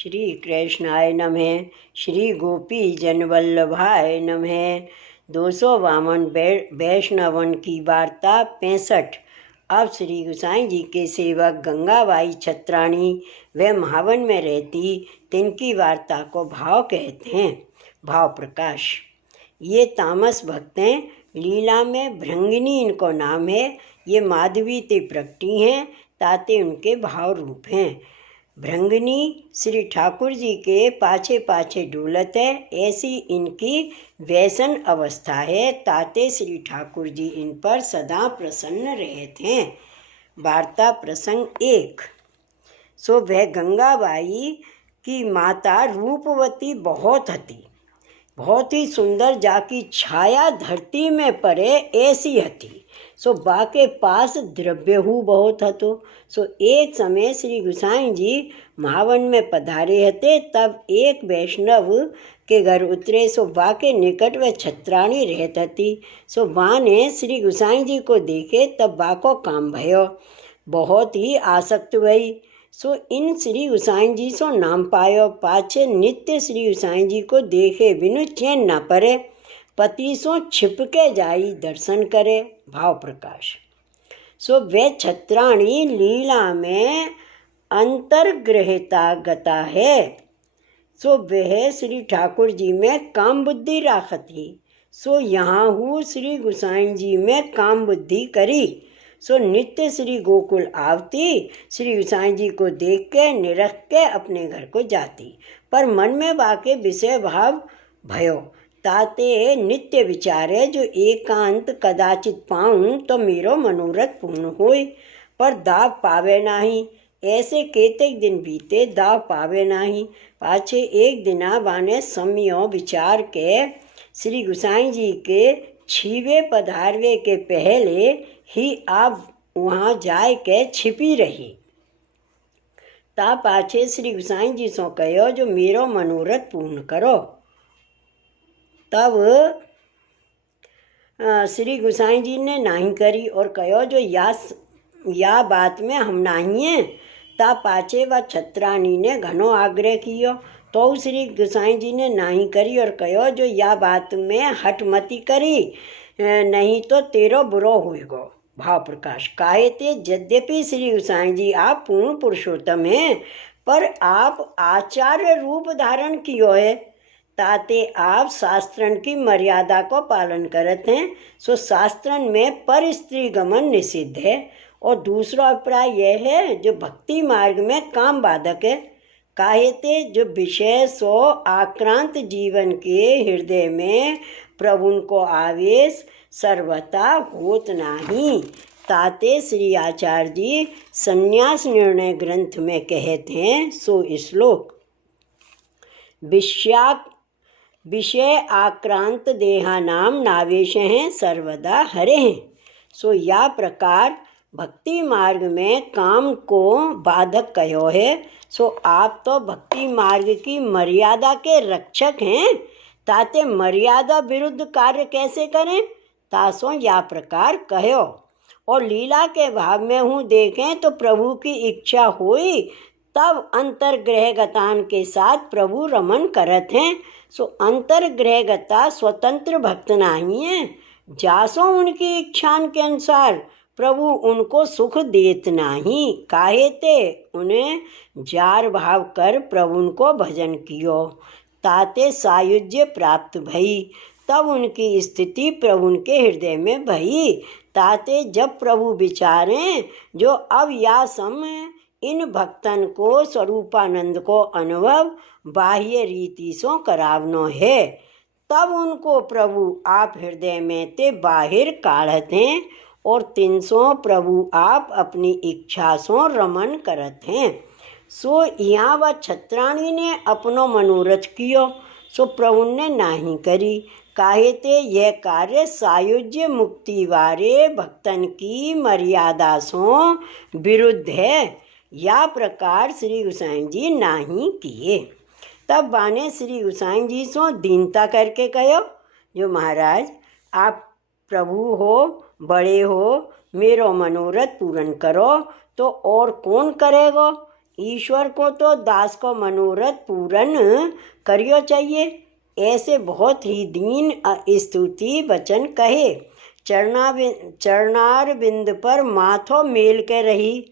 श्री कृष्णाय नमः। श्री गोपी जनवल्लभाय नमः। 252 वैष्णवन की वार्ता 65। अब श्री गोसाई जी के सेवक गंगाबाई छत्राणी व महावन में रहती, तिनकी वार्ता को भाव कहते हैं। भाव प्रकाश। ये तामस भक्त हैं, लीला में भृंगिनी इनको नाम है। ये माधवी ते प्रकटी हैं, ताते उनके भाव रूप हैं। भृंगिनी श्री ठाकुर जी के पाछे पाछे डोलत है, ऐसी इनकी व्यसन अवस्था है, ताते श्री ठाकुर जी इन पर सदा प्रसन्न रहते हैं। वार्ता प्रसंग 1। सो वह गंगाबाई की माता रूपवती बहुत हती, बहुत ही सुंदर, जाकी छाया धरती में परे ऐसी हती। सो बाके पास द्रव्यहु बहुत हतो। सो एक समय श्री गोसाई जी महावन में पधारे हते, तब एक वैष्णव के घर उतरे। सो बाके निकट वह छत्राणी रहत हती। सो बा ने श्री गोसाई जी को देखे, तब बाको काम भयो, बहुत ही आसक्त भई। सो इन श्री गोसाई जी सो नाम पायो। पाछे नित्य श्री गोसाई जी को देखे बिनु चैन न परे, पति सो छिपके जाई दर्शन करे। भाव प्रकाश। सो वे छत्राणी लीला में अंतर्ग्रहिता गता है। सो वह श्री ठाकुर जी में काम बुद्धि राखती। सो यहाँ हूँ श्री गोसाई जी में काम बुद्धि करी। सो नित्य श्री गोकुल आवती, श्री गोसाई जी को देख के निरख के अपने घर को जाती, पर मन में बाके विषय भाव भयो। ताते नित्य विचारे, जो एकांत कदाचित पाऊँ तो मेरो मनोरथ पूर्ण होय, पर दाव पावे नाही। ऐसे केतेक दिन बीते, दाव पावे नाही। पाछे एक दिना बाने सम्यो विचार के श्री गोसाई जी के छीवे पधारवे के पहले ही आप वहाँ जाए के छिपी रही। ता पाछे श्री गोसाई जी सो कहो, जो मेरो मनोरथ पूर्ण करो। तब श्री गोसाई जी ने नाही करी और कहो, जो या बात में हम नाही हैं। ता पाछे व छत्राणी ने घनो आग्रह कियो, तो श्री गोसाई जी ने नाही करी और कहो, जो या बात में हटमती करी, नहीं तो तेरो बुरो होएगो। भाव प्रकाश। काहे ते यद्यपि श्री गोसाई जी आप पूर्ण पुरुषोत्तम हैं, पर आप आचार्य रूप धारण कियो है, ताते आप शास्त्रन की मर्यादा को पालन करते हैं। सो शास्त्रन में पर स्त्री गमन निषिद्ध है। और दूसरा अभिप्राय यह है, जो भक्ति मार्ग में काम बाधक है। काहे ते जो विषय सो आक्रांत जीवन के हृदय में प्रभु को आवेश सर्वथा होत नाही। ताते श्री आचार्य जी संन्यास निर्णय ग्रंथ में कहते हैं, सो श्लोक, विषय आक्रांत देहानाम नावेश हैं सर्वदा हरे हैं। सो या प्रकार भक्ति मार्ग में काम को बाधक कहो है। सो आप तो भक्ति मार्ग की मर्यादा के रक्षक हैं, ताते मर्यादा विरुद्ध कार्य कैसे करें, तासो या प्रकार कहो। और लीला के भाव में हूँ देखें तो प्रभु की इच्छा हुई, तब अंतर्ग्रहगतान के साथ प्रभु रमन करत हैं। सो अंतर्ग्रहगता स्वतंत्र भक्त नहीं है, जासो उनकी इच्छान के अनुसार प्रभु उनको सुख देत नहीं। काहे ते उन्हें जार भाव कर प्रभु को भजन कियो, ताते सायुज्य प्राप्त भई। तब उनकी स्थिति प्रभु के हृदय में भई। ताते जब प्रभु विचारें, जो अब या समय इन भक्तन को स्वरूपानंद को अनुभव बाह्य रीति सो करावनो है, तब उनको प्रभु आप हृदय में ते बाहिर काढ़त हैं, और 300 प्रभु आप अपनी इच्छा सो रमन करत हैं। सो यहाँ व छत्राणी ने अपनो मनोरथ कियो, सो प्रभु ने नाही करी। काहे ते यह कार्य सायुज्य मुक्ति वाले भक्तन की मर्यादा सो विरुद्ध है, या प्रकार श्री गोसाई जी नाही किए। तब बाने श्री गोसाई जी सो दीनता करके कहो, जो महाराज आप प्रभु हो, बड़े हो, मेरो मनोरथ पूर्ण करो, तो और कौन करेगो। ईश्वर को तो दास को मनोरथ पूर्ण करियो चाहिए। ऐसे बहुत ही दीन स्तुति वचन कहे। चरणार बिंद पर माथो मेल के रही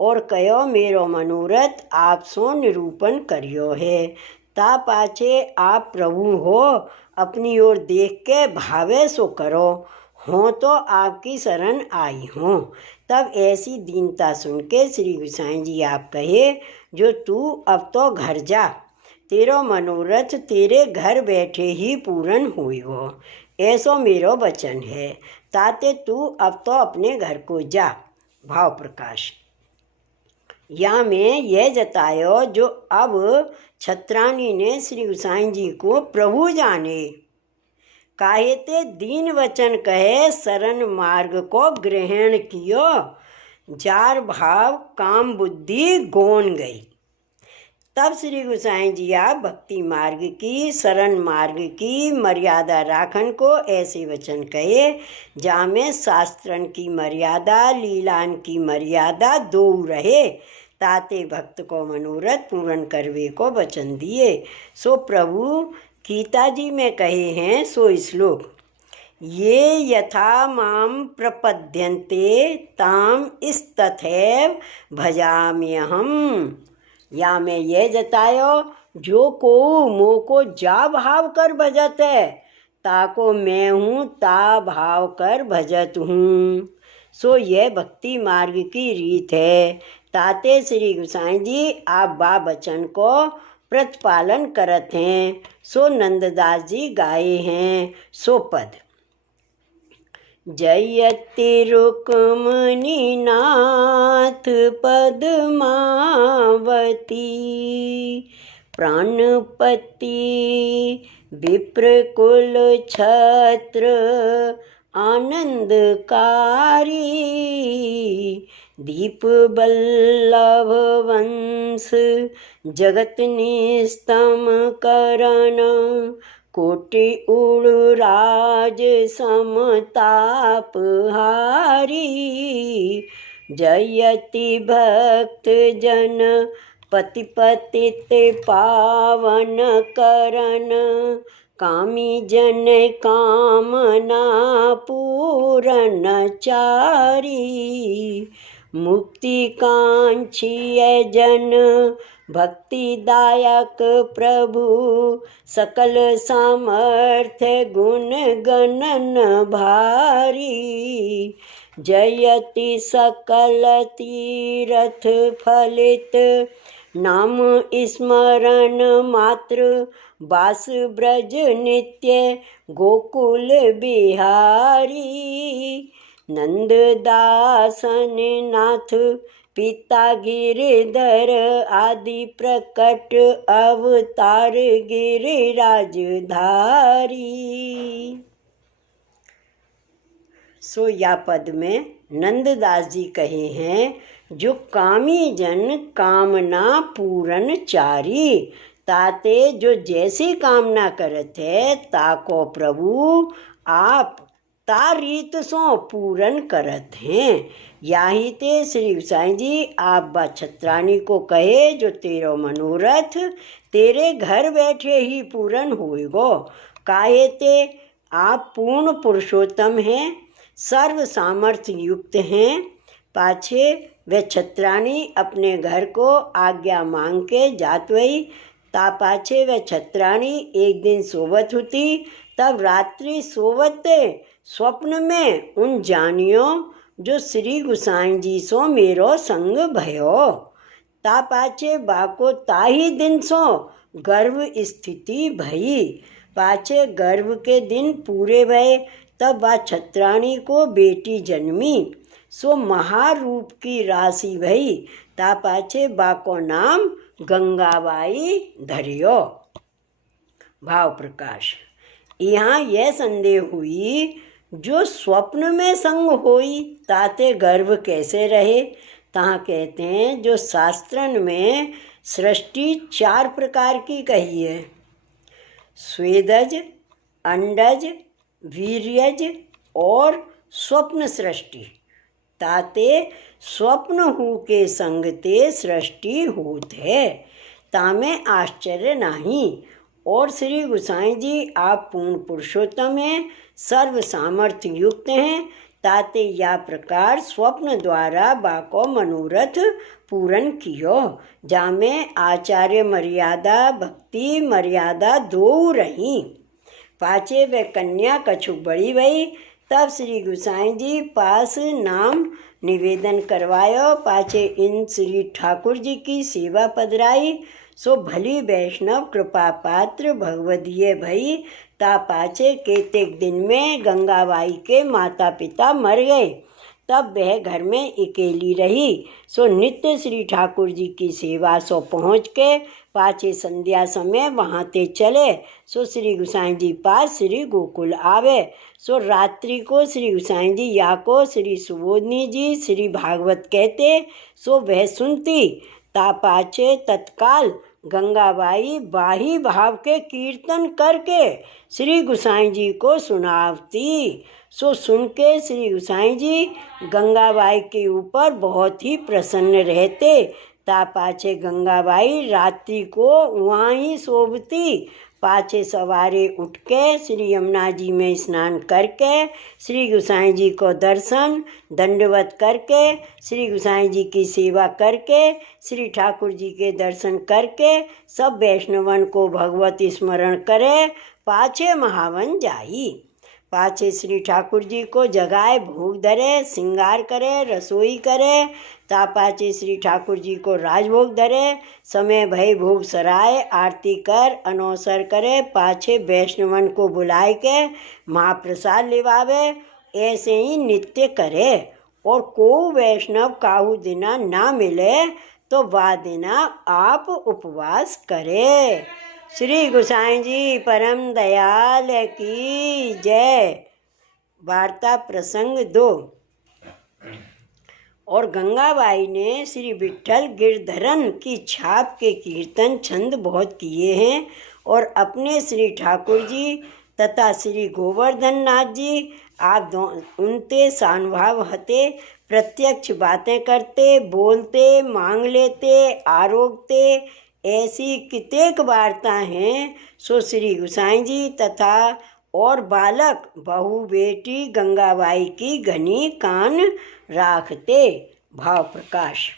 और कयो मेरो मनोरथ आप सो निरूपण करियो है। ता पाछे आप प्रभु हो, अपनी ओर देख के भावे सो करो। हों तो आपकी शरण आई हूँ। तब ऐसी दीनता सुन के श्री गोसाई जी आप कहे, जो तू अब तो घर जा, तेरो मनोरथ तेरे घर बैठे ही पूर्ण हुईगो, ऐसो मेरो वचन है। ताते तू अब तो अपने घर को जा। भाव प्रकाश। या में यह जतायो जो अब छत्रानी ने श्री गोसाई जी को प्रभु जाने, काहे ते दीन वचन कहे शरण मार्ग को ग्रहण कियो, जार भाव काम बुद्धि गौन गई। तब श्री गोसाई जी आप भक्ति मार्ग की, शरण मार्ग की मर्यादा राखन को ऐसे वचन कहे, जहाँ में शास्त्रन की मर्यादा लीलान की मर्यादा दो रहे। ताते भक्त को मनोरथ पूर्ण करवे को वचन दिए। सो प्रभु गीता जी में कहे हैं सो श्लोक, ये यथा माम प्रपद्यन्ते ताम इस्तथैव भजाम्यहम्। या मैं ये जतायो, जो को मोको जा भाव कर भजत है, ताको मैं हूँ ता भाव कर भजत हूँ। सो यह भक्ति मार्ग की रीत है। ताते श्री गोसाई जी आप बा वचन को प्रतिपालन करत हैं। सो नंददास जी गाए हैं सो पद, जयति रुक्मणी नाथ पद्मावती, प्राणपति विप्रकुल छत्र आनंदकारी, दीप बल्लभ वंश जगत निस्तम करण, कोटि उड़राज समताप हारी, जयति भक्त जन पतिपतित पावन करण, कामी जन कामना पूरण चारी, मुक्ति कांक्षी जन भक्तिदायक प्रभु, सकल सामर्थ्य गुण गणन भारी, जयति सकल तीरथ फलित, नाम स्मरण मात्र बास ब्रज नित्य गोकुल बिहारी, नंददासन नाथ पिता गिरधर आदि प्रकट अवतार गिरिराजधारी। सो या पद में नंददास जी कहे हैं, जो कामी जन कामना पूरन चारी, ताते जो जैसी कामना करत है ताको प्रभु आप ता रीत सो पूरन करत हैं। याही ते श्री गोसाई जी आप बा छत्रानी को कहे, जो तेरो मनोरथ तेरे घर बैठे ही पूर्ण होएगो। काहे ते आप पूर्ण पुरुषोत्तम हैं, सर्व सामर्थ्य युक्त हैं। पाछे वे छत्रानी अपने घर को आज्ञा मांग के जात वही। ता पाछे वे छत्रानी एक दिन सोवत होती, तब रात्रि सोवते स्वप्न में उन जानियो, जो श्री गोसाई जी सो मेरो संग भयो। ता पाछे बाको ताही दिन सो गर्भ स्थिति भई। पाछे गर्भ के दिन पूरे भये, तब बा छत्राणी को बेटी जन्मी। सो महारूप की राशि भई। ता पाछे बाको नाम गंगाबाई धरियो। भाव प्रकाश। यहाँ यह संदेह हुई, जो स्वप्न में संग होई ताते गर्भ कैसे रहे। तहाँ कहते हैं, जो शास्त्रन में सृष्टि 4 प्रकार की कही है, स्वेदज, अंडज, वीर्यज और स्वप्न सृष्टि। ताते स्वप्न हु के संग ते सृष्टि होत है, तामें आश्चर्य नहीं। और श्री गोसाई जी आप पूर्ण पुरुषोत्तम हैं, सर्व सामर्थ्य युक्त हैं, ताते या प्रकार स्वप्न द्वारा बाको मनोरथ पूर्ण कियो, जामे आचार्य मर्यादा भक्ति मर्यादा दो रही। पाचे वे कन्या कछु बड़ी भई, तब श्री गोसाई जी पास नाम निवेदन करवायो। पाचे इन श्री ठाकुर जी की सेवा पधराई, सो भली वैष्णव कृपा पात्र भगवदीय भई। ता पाचे केतेक दिन में गंगाबाई के माता पिता मर गए, तब वह घर में अकेली रही। सो नित्य श्री ठाकुर जी की सेवा सो पहुँच के पाचे संध्या समय वहाँ ते चले। सो श्री गोसाई जी पास श्री गोकुल आवे। सो रात्रि को श्री गोसाई जी या को श्री सुबोधनी जी श्री भागवत कहते, सो वह सुनती। ता पाचे तत्काल गंगाबाई बाही भाव के कीर्तन करके श्री गोसाई जी को सुनावती। सो सुन के श्री गोसाई जी गंगाबाई के ऊपर बहुत ही प्रसन्न रहते। ता पाछे गंगाबाई रात्रि को वहाँ ही सोवती। पाछे सवारे उठ के श्री यमुना जी में स्नान करके श्री गोसाई जी को दर्शन दंडवत करके श्री गोसाई जी की सेवा करके श्री ठाकुर जी के दर्शन करके सब वैष्णवन को भगवत स्मरण करे, पाछे महावन जाई। पाछे श्री ठाकुर जी को जगाए भोग धरे, श्रृंगार करे, रसोई करे। ता पाछे श्री ठाकुर जी को राजभोग धरे, समय भय भोग सराय, आरती कर अनौसर करे। पाछे वैष्णवन को बुलाए के महाप्रसाद लिवावे। ऐसे ही नित्य करे। और को वैष्णव काहू दिना ना मिले तो वा दिना आप उपवास करे। श्री गोसाई जी परम दयाल की जय। वार्ता प्रसंग 2। और गंगाबाई ने श्री विट्ठल गिरधरन की छाप के कीर्तन छंद बहुत किए हैं और अपने श्री ठाकुर जी तथा श्री गोवर्धन नाथ जी आप उनते सानुभाव हते प्रत्यक्ष बातें करते, बोलते, मांग लेते, आरोगते। ऐसी कितेक वार्ता हैं। सो श्री गोसाई जी तथा और बालक बहू बेटी गंगाबाई की घनी कान राखते। भाव प्रकाश।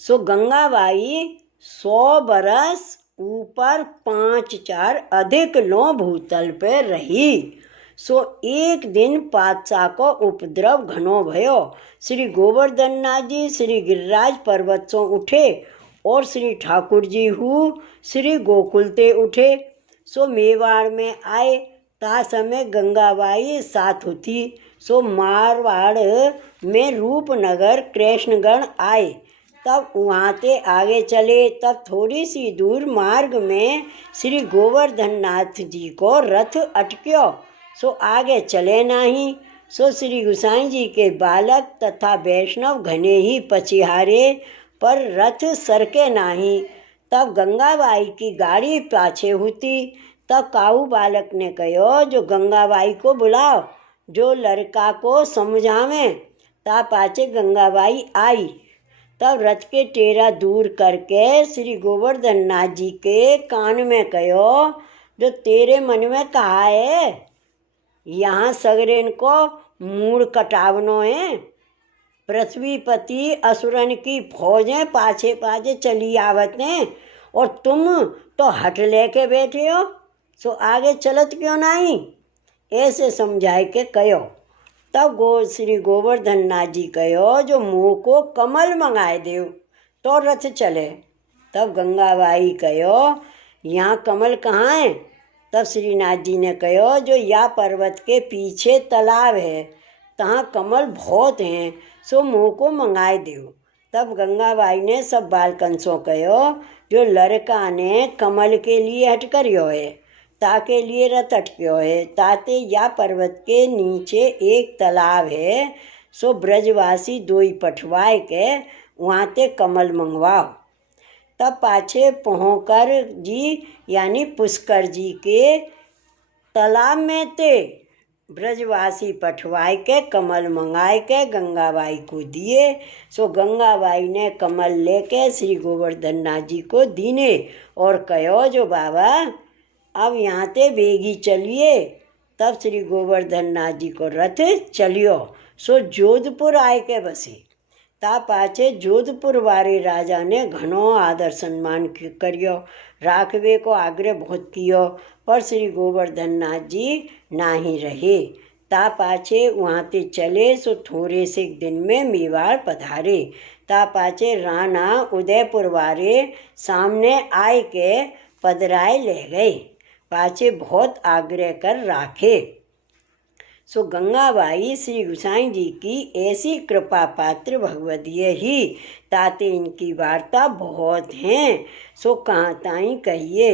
सो गंगाबाई 100 बरस ऊपर 5-4 अधिक लो भूतल पे रही। सो एक दिन पातशाह को उपद्रव घनो भयो। श्री गोवर्धन नाथ जी श्री गिरिराज पर्वत सो उठे और श्री ठाकुर जी हु श्री गोकुल ते उठे। सो मेवाड़ में आए। ता समय गंगाबाई साथ होती। सो मारवाड़ में रूपनगर कृष्णगढ़ आए। तब वहाँ ते आगे चले। तब थोड़ी सी दूर मार्ग में श्री गोवर्धन नाथ जी को रथ अटक्यो। सो आगे चले नहीं। सो श्री गोसाई जी के बालक तथा वैष्णव घने ही पछिहारे, पर रथ सरके नहीं। तब गंगाबाई की गाड़ी पाछे होती। तब काऊ बालक ने कहो, जो गंगाबाई को बुलाओ, जो लड़का को समझावे। ता पाछे गंगाबाई आई। तब रथ के टेरा दूर करके श्री गोवर्धन नाथ जी के कान में कहो, जो तेरे मन में कहा है, यहाँ सगरेन को मूड़ कटावनो है। पृथ्वीपति असुरन की फौजें पाछे पाछे चली आवत हैं और तुम तो हट लेके बैठे हो। सो आगे चलत क्यों नहीं? ऐसे समझाए के कहो। तब श्री गोवर्धन नाथ जी कहो, जो मुँह को कमल मंगाए देव तो रथ चले। तब गंगाबाई कहो, यहाँ कमल कहाँ है? तब श्रीनाथ जी ने कहो, जो या पर्वत के पीछे तालाब है, तहाँ कमल बहुत हैं, सो मुँह को मंगाए देव। तब गंगाबाई ने सब बालकन सो कहो, जो लड़का ने कमल के लिए हट करियो है, ताके लिए रथ अटक्यो है। ताते या पर्वत के नीचे एक तालाब है, सो ब्रजवासी दोई पठवाए के वहाँ ते कमल मंगवाओ। तब पाछे पहुँकर जी यानी पुष्कर जी के तालाब में ते ब्रजवासी पठवाय के कमल मंगाए के गंगाबाई को दिए। सो गंगाबाई ने कमल लेके श्री गोवर्धन नाथ जी को दीने और कहो जो बाबा अब यहाँ ते बेगी चलिए। तब श्री गोवर्धन नाथ जी को रथ चलियो। सो जोधपुर आए के बसे। ता पाछे जोधपुर वाले राजा ने घणो आदर सम्मान करियो, राखवे को आग्रह बहुत कियो, पर श्री गोवर्धन नाथ जी नाही रहे। ता पाछे वहाँ ते चले। सो थोड़े से दिन में मेवाड़ पधारे। ता पाछे राणा उदयपुर वाले सामने आए के पधराए ले गए, पाछे बहुत आग्रह कर राखे। सो गंगाबाई श्री गुसाई जी की ऐसी कृपा पात्र भगवदीय ही, ताते इनकी वार्ता बहुत हैं। सो कहाँ ताई कहिए।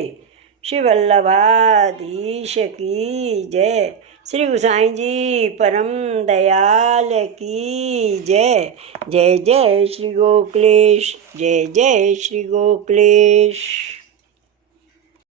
श्री वल्लभाधीश की जय। श्री गुसाई जी परम दयाल की जय। जय जय श्री गोकुलेश, जय जय श्री गोकुलेश।